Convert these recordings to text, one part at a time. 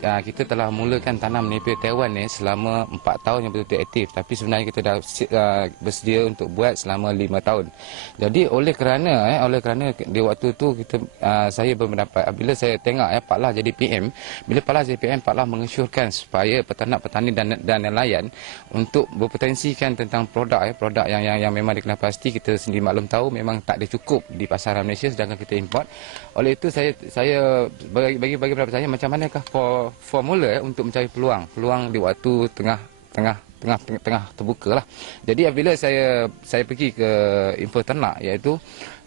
kita telah mulakan tanam Napier Taiwan ni selama 4 tahun yang betul-betul aktif, tapi sebenarnya kita dah bersedia untuk buat selama 5 tahun. Jadi oleh kerana di waktu tu saya berpendapat, bila saya tengok Pak Lah jadi PM, bila Pak Lah jadi PM, Pak Lah mengesyorkan supaya peternak, petani dan nelayan untuk berpotensikan tentang produk yang memang dikenal pasti. Kita sendiri maklum tahu memang tak ada cukup di pasaran Malaysia, sedangkan kita import. Oleh itu saya bagi pendapat saya, macam manakah formula untuk mencari peluang di waktu tengah terbuka lah. Jadi apabila saya pergi ke info ternak, iaitu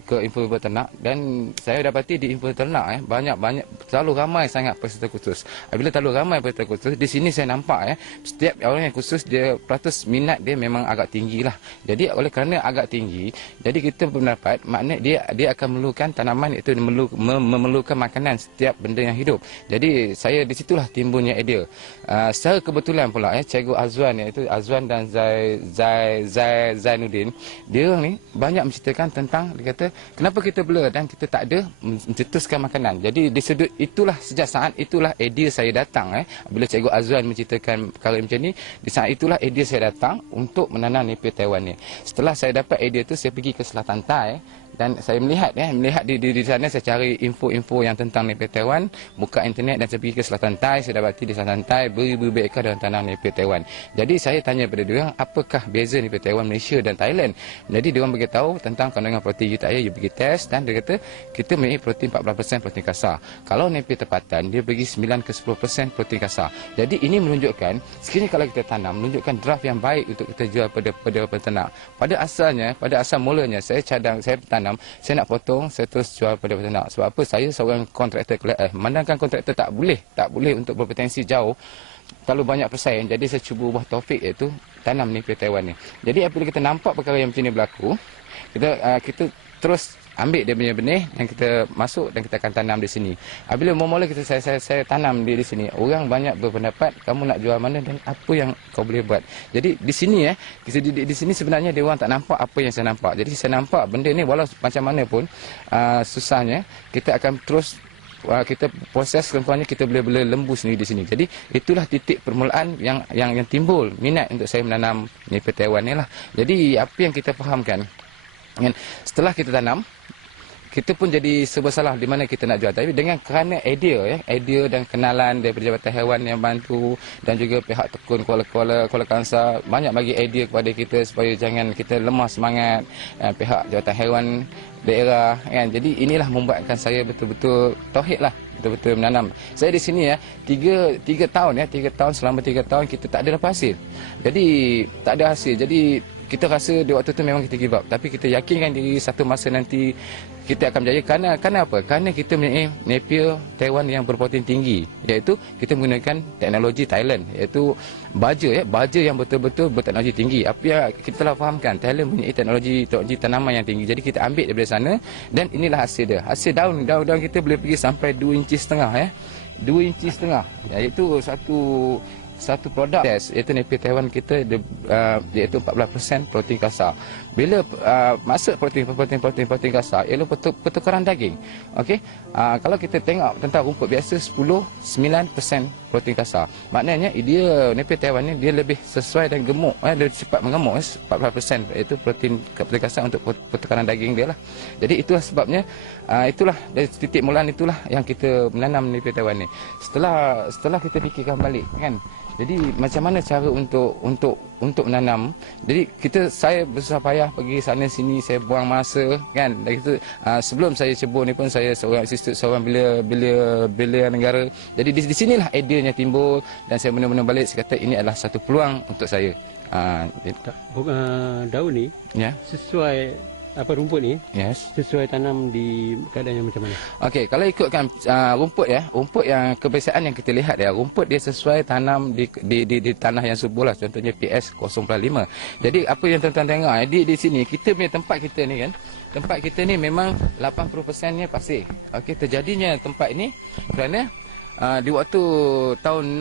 ke info peternak, dan saya dapati di info ternak banyak terlalu ramai sangat peserta khusus. Bila terlalu ramai peserta khusus, di sini saya nampak setiap orang yang khusus, dia peratus minat dia memang agak tinggi lah. Jadi oleh kerana agak tinggi, jadi kita berpendapat maknanya dia akan memerlukan tanaman, iaitu memerlukan makanan setiap benda yang hidup. Jadi saya di situlah timbulnya idea. Secara kebetulan pula Cikgu Azwan, iaitu Azwan dan Zainuddin, dia ni banyak menceritakan tentang, dia kata kenapa kita blur dan kita tak ada mencetuskan makanan. Jadi di sudut itulah, sejak saat itulah idea saya datang. Bila Cikgu Azwan menceritakan perkara macam ni, di saat itulah idea saya datang untuk menanam Napier Taiwan ni. Setelah saya dapat idea tu, saya pergi ke Selatan Tai dan saya melihat di sana, saya cari info-info yang tentang Napier Taiwan, buka internet, dan saya pergi ke Selatan Tai. Saya dapati di Selatan Tai beribu ekar dalam tanam Napier Taiwan. Jadi saya tanya pada diorang, apakah beza Napier Taiwan Malaysia dan Thailand. Jadi diorang beritahu tentang kandungan protein kita. You pergi test dan dia kata kita memiliki protein 14% protein kasar. Kalau Napier tempatan, dia bagi 9 ke 10% protein kasar. Jadi ini menunjukkan sekiranya kalau kita tanam, menunjukkan draft yang baik untuk kita jual pada peternak. Pada asal mulanya saya tanam, saya nak potong, saya terus jual pada peternak. Sebab apa? Saya seorang kontraktor kelas. Memandangkan kontraktor tak boleh untuk berpotensi jauh, terlalu banyak persaing. Jadi saya cuba ubah topik, iaitu tanam Napier Taiwan ni. Jadi apabila kita nampak perkara yang macam ni berlaku, kita terus ambil dia punya benih dan kita masuk dan kita akan tanam di sini. Apabila mula-mula saya tanam di sini, orang banyak berpendapat kamu nak jual mana dan apa yang kau boleh buat. Jadi di sini di sini sebenarnya dia orang tak nampak apa yang saya nampak. Jadi saya nampak benda ni walau macam mana pun susahnya, kita akan terus kita proses rempahnya, kita boleh lembu sendiri di sini. Jadi itulah titik permulaan yang timbul minat untuk saya menanam Napier Taiwan ni lah. Jadi apa yang kita fahamkan, setelah kita tanam, kita pun jadi serba salah di mana kita nak jual. Tapi dengan kerana idea dan kenalan daripada Jabatan Haiwan yang bantu, dan juga pihak tekun Kuala Kangsar banyak bagi idea kepada kita supaya jangan kita lemah semangat, pihak Jabatan Haiwan daerah kan. Jadi inilah membuatkan saya betul-betul tauhid lah, betul-betul menanam. Saya di sini 3 tahun, selama 3 tahun kita tak ada dapat hasil. Jadi tak ada hasil. Jadi kita rasa di waktu tu memang kita give up. Tapi kita yakinkan diri satu masa nanti kita akan berjaya. Kerana apa? Kerana kita mempunyai Napier Taiwan yang berprotein tinggi, iaitu kita menggunakan teknologi Thailand, iaitu baja yang betul-betul berteknologi tinggi. Apa yang kita telah fahamkan, Thailand mempunyai teknologi tanaman yang tinggi. Jadi kita ambil daripada sana dan inilah hasil dia. Hasil daun kita boleh pergi sampai 2,5 inci 2,5 inci, iaitu satu produk test, iaitu Napier Taiwan kita iaitu 14% protein kasar. Bila masuk protein kasar, ialah pertukaran daging. Okey, kalau kita tengok tentang rumput biasa 9% protein kasar. Maknanya dia Napier Taiwan ni dia lebih sesuai dan gemuk, dia cepat mengemuk, 14% iaitu protein kasar untuk pertukaran daging dia lah. Jadi itulah sebabnya, itulah dari titik mulaan itulah yang kita menanam Napier Taiwan ni. Setelah kita fikirkan balik kan, jadi macam mana cara untuk menanam. Jadi saya bersusah payah pergi sana sini, saya buang masa kan. Dan sebelum saya cebur ni pun saya seorang asistent seorang belia negara. Jadi di sinilah idenya timbul dan saya benar-benar balik, saya kata ini adalah satu peluang untuk saya. Daun ni sesuai rumput ni sesuai tanam di keadaan yang macam mana? Okey, kalau ikutkan rumput yang kebiasaan yang kita lihat rumput dia sesuai tanam di tanah yang subur lah, contohnya PS 0.5. Jadi apa yang tuan-tuan tengok di sini, kita punya tempat kita ni kan, tempat kita ni memang 80%-nya pasir. Okey, terjadinya tempat ini kerana di waktu tahun